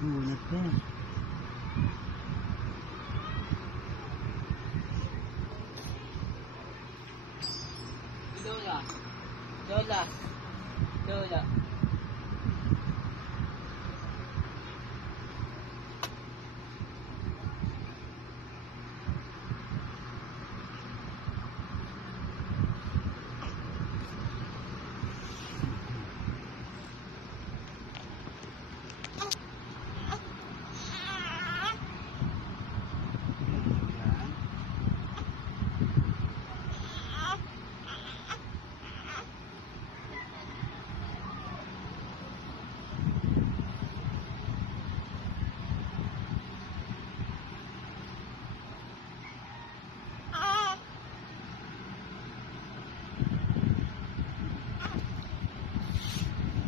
Munat pa. Lola. Lola. Lola.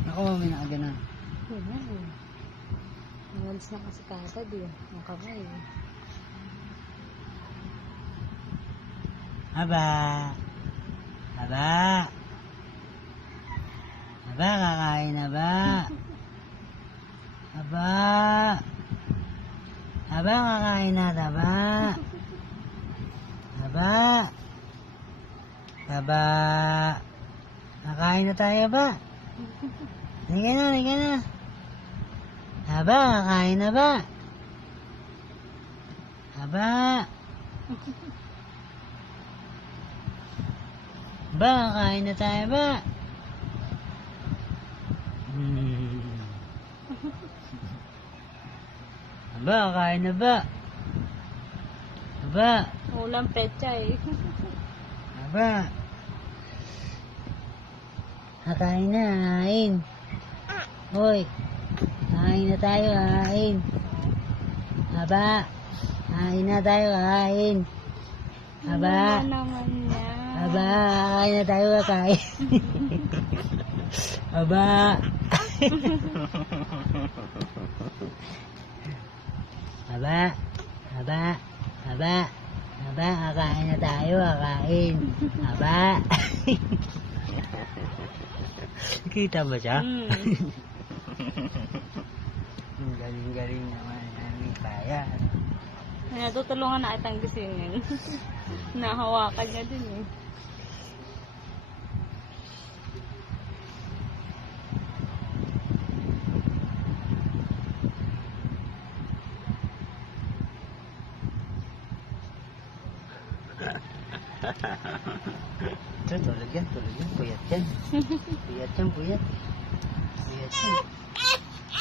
Ako, may naaga na. Wala eh. Nawalis na kasi kagad eh. Ang kamay eh. Aba. Aba. Aba, kakain na ba? Aba. Aba, kakain na ba? Aba. Aba. Kakain na tayo ba? Halika na, halika na. Aba, kakain na ba? Aba. Ba, kakain na tayo ba? Aba, kakain na ba? Aba, Ulam pecha eh. aba. Kakain na, kain. Hoy, kain na tayo, kain. Aba, kain na tayo, kain. Aba, Ano naman niya? aba, kain na tayo, kain. Aba. Aba, aba, aba, aba, kakain na tayo, kakain. Aba. Kita ba siya? Ang galing-galing naman namin kaya. Natutulungan na itang gisingin. Nahawakan niya din eh. Ito, tulad yan. Puyat yan. Puyat yan, puyat. Puyat yan.